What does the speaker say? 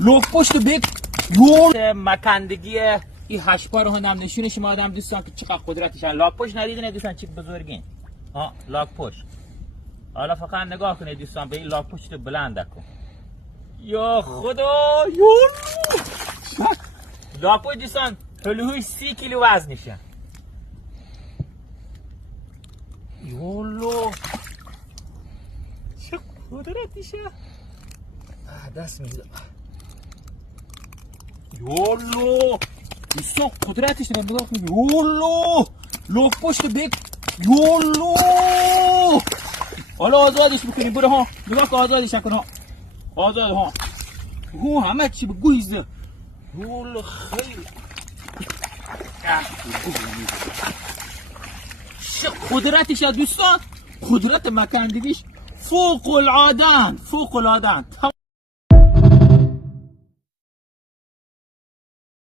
لوف پشت بیت یول مکندگی این هشپار رو هم نشون شما آدم دوستان که چقدر قدرتشن. لاک پشت ندیدین دوستان چی بزرگین ها لاک پشت. حالا فقط نگاه کنید دوستان به این لاک پشت بلند کن. یا خدا یول لاک پشت دوستان هلوی 30 کیلو وزنشه. یولو چه قدرتشه. دست میده یولو دوستان قدرتش رو نگاه کنید. یولو لاک پشت بیت یولو. حالا آزادش بکنیم برو ها. نگاه که آزادش کن ها. آزاد ها. هو همه چی به گویزه. یولو خیلی چه قدرتش دوستان. قدرت مکندگیش فوق العاده.